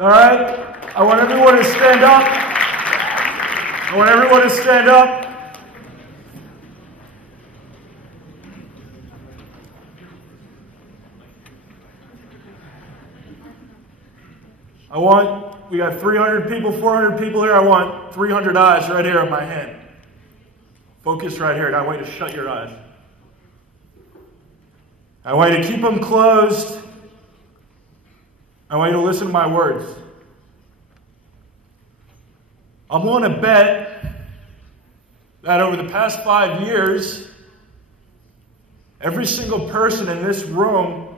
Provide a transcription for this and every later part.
All right? I want everyone to stand up. I want everyone to stand up. We got 300 people, 400 people here. I want 300 eyes right here on my hand. Focus right here. I want you to shut your eyes. I want you to keep them closed. I want you to listen to my words. I'm willing to bet that over the past 5 years, every single person in this room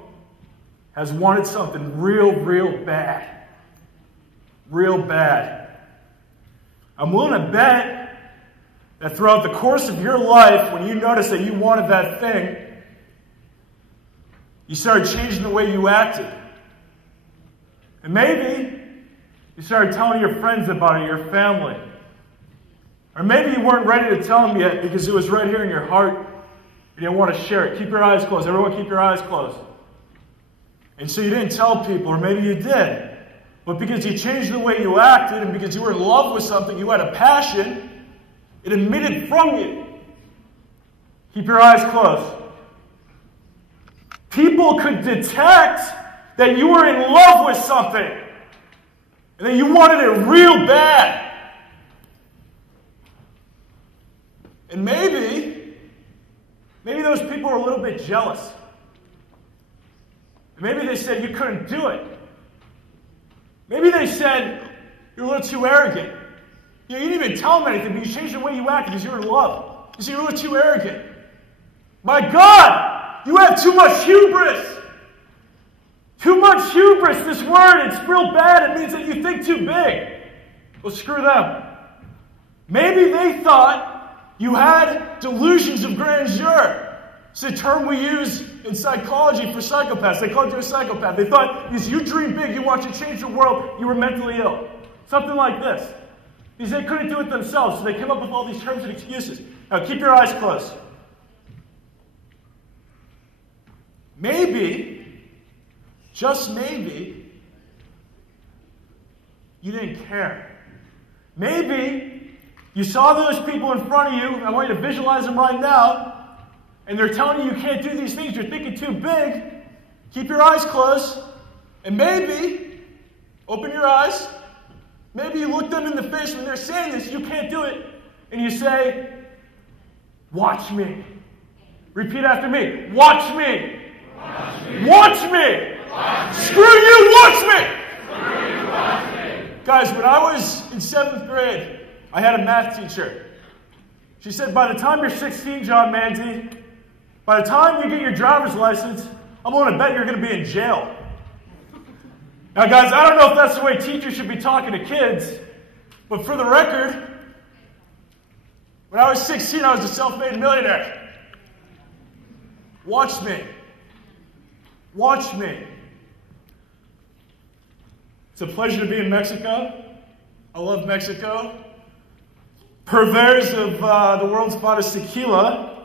has wanted something real, real bad. Real bad. I'm willing to bet that throughout the course of your life, when you noticed that you wanted that thing, you started changing the way you acted. And maybe you started telling your friends about it, your family. Or maybe you weren't ready to tell them yet because it was right here in your heart. You didn't want to share it. Keep your eyes closed. Everyone keep your eyes closed. And so you didn't tell people, or maybe you did. But because you changed the way you acted and because you were in love with something, you had a passion, it emitted from you. Keep your eyes closed. People could detect that you were in love with something and that you wanted it real bad. And maybe those people were a little bit jealous. Maybe they said you couldn't do it. Maybe they said you're a little too arrogant. You didn't even tell them anything, but you changed the way you acted because you were in love. You said you're a little too arrogant. My God, you have too much hubris. Too much hubris, this word, it's real bad. It means that you think too big. Well, screw them. Maybe they thought you had delusions of grandeur. It's a term we use in psychology for psychopaths. They called you a psychopath. They thought because you dream big, you want to change the world, you were mentally ill. Something like this. Because they couldn't do it themselves, so they came up with all these terms and excuses. Now keep your eyes closed. Maybe, just maybe, you didn't care. Maybe you saw those people in front of you. I want you to visualize them right now. And they're telling you can't do these things. You're thinking too big. Keep your eyes closed. And maybe, open your eyes. Maybe you look them in the face when they're saying this. You can't do it. And you say, watch me. Repeat after me. Watch me. Watch me. Watch me. Watch me. Screw you. Watch me. Screw you. Watch me. Guys, when I was in 7th grade, I had a math teacher. She said, by the time you're 16, John Manzi, by the time you get your driver's license, I'm willing to bet you're going to be in jail. Now, guys, I don't know if that's the way teachers should be talking to kids, but for the record, when I was 16, I was a self-made millionaire. Watch me. Watch me. It's a pleasure to be in Mexico. I love Mexico. Purveyors of the world's finest tequila.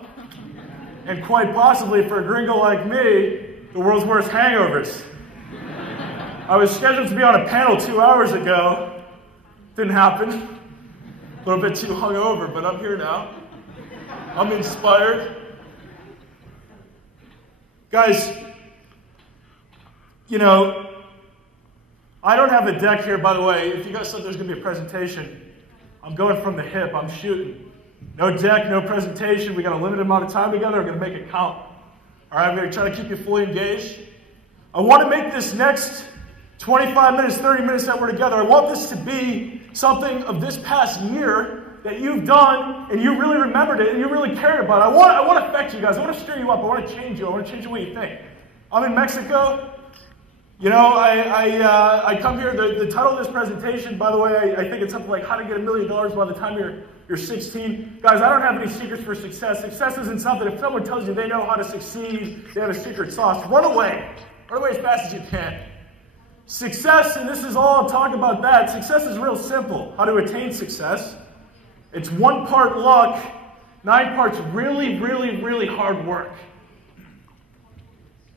And quite possibly, for a gringo like me, the world's worst hangovers. I was scheduled to be on a panel 2 hours ago. Didn't happen. A little bit too hungover, but I'm here now. I'm inspired. Guys, you know, I don't have a deck here, by the way. If you guys thought there's going to be a presentation, I'm going from the hip. I'm shooting. No deck, no presentation. We got a limited amount of time together. We're going to make it count. All right, I'm going to try to keep you fully engaged. I want to make this next 25 minutes, 30 minutes that we're together, I want this to be something of this past year that you've done and you really remembered it and you really cared about it. I want to affect you guys. I want to stir you up. I want to change you. I want to change the way you think. I'm in Mexico. You know, I come here. The title of this presentation, by the way, I think it's something like how to get $1 million by the time you're 16. Guys, I don't have any secrets for success. Success isn't something, if someone tells you they know how to succeed, they have a secret sauce, run away. Run away as fast as you can. Success, and this is all I'll talk about that, success is real simple. How to attain success. It's 1 part luck, 9 parts really, really, really hard work.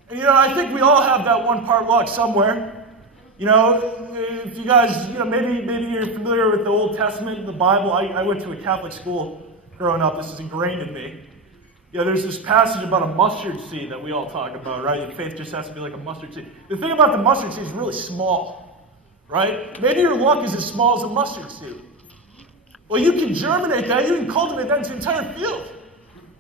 And you know, I think we all have that 1 part luck somewhere. You know, if you guys, maybe you're familiar with the Old Testament, the Bible. I went to a Catholic school growing up. This is ingrained in me. There's this passage about a mustard seed that we all talk about, right? And faith just has to be like a mustard seed. The thing about the mustard seed is really small, right? Maybe your luck is as small as a mustard seed. Well, you can germinate that. You can cultivate that into an entire field,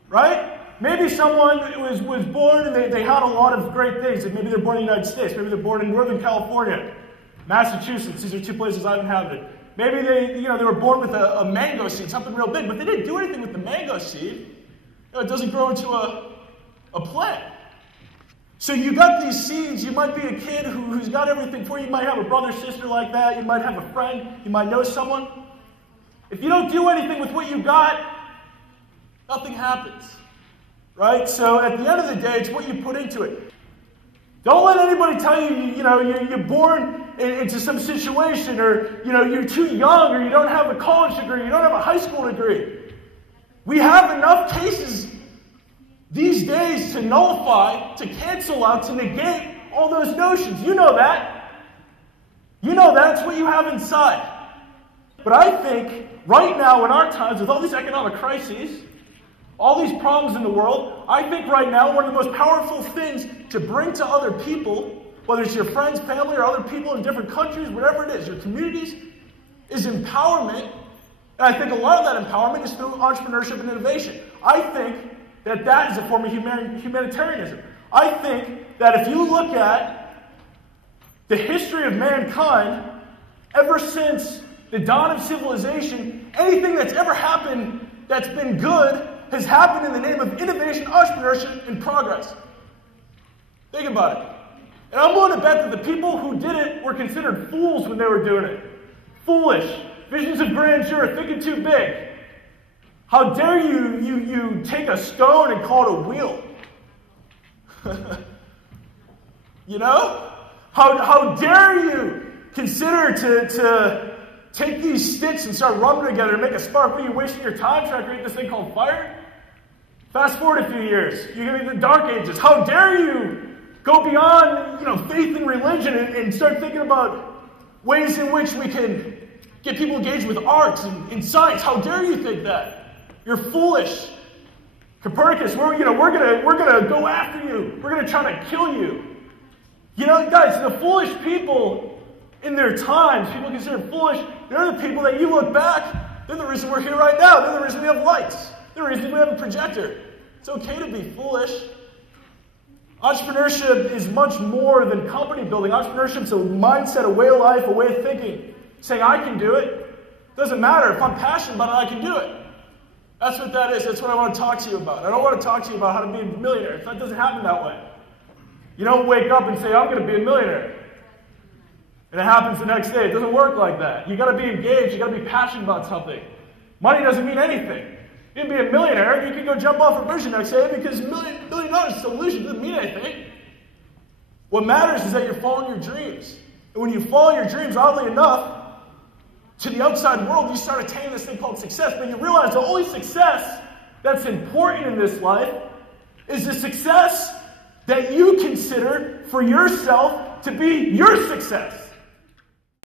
right? Maybe someone was born and they had a lot of great things. Maybe they're born in the United States. Maybe they're born in Northern California, Massachusetts. These are two places I've inhabited. Maybe they were born with a mango seed, something real big, but they didn't do anything with the mango seed. It doesn't grow into a plant. So you got these seeds. You might be a kid who's got everything for you. You might have a brother, sister like that. You might have a friend. You might know someone. If you don't do anything with what you got, nothing happens. Right? So at the end of the day, it's what you put into it. Don't let anybody tell you, you're born into some situation, or, you're too young, or you don't have a college degree, you don't have a high school degree. We have enough cases these days to nullify, to cancel out, to negate all those notions. You know that. You know that's what you have inside. But I think right now in our times, with all these economic crises, all these problems in the world, I think right now one of the most powerful things to bring to other people, whether it's your friends, family, or other people in different countries, whatever it is, your communities, is empowerment. And I think a lot of that empowerment is through entrepreneurship and innovation. I think that is a form of humanitarianism. I think that if you look at the history of mankind, ever since the dawn of civilization, anything that's ever happened that's been good has happened in the name of innovation, entrepreneurship, and progress. Think about it. And I'm willing to bet that the people who did it were considered fools when they were doing it. Foolish. Visions of grandeur, thinking too big. How dare you take a stone and call it a wheel? How dare you consider to take these sticks and start rubbing together and make a spark? What are you wasting your time trying to create this thing called fire? Fast forward a few years, you get into the Dark Ages. How dare you go beyond faith and religion and start thinking about ways in which we can get people engaged with arts and science? How dare you think that? You're foolish. Copernicus, we're gonna go after you. We're gonna try to kill you. Guys, the foolish people in their times, people considered foolish, they're the people that you look back, they're the reason we're here right now. They're the reason we have lights. They're the reason we have a projector. It's okay to be foolish. Entrepreneurship is much more than company building. Entrepreneurship is a mindset, a way of life, a way of thinking. Saying, I can do it. Doesn't matter. If I'm passionate about it, I can do it. That's what that is. That's what I want to talk to you about. I don't want to talk to you about how to be a millionaire. That doesn't happen that way. You don't wake up and say, I'm going to be a millionaire. And it happens the next day. It doesn't work like that. You got to be engaged. You got to be passionate about something. Money doesn't mean anything. You can be a millionaire. You can go jump off a bridge the next day because $1 million is a illusion. It doesn't mean anything. What matters is that you're following your dreams. And when you follow your dreams, oddly enough, to the outside world, you start attaining this thing called success. But you realize the only success that's important in this life is the success that you consider for yourself to be your success.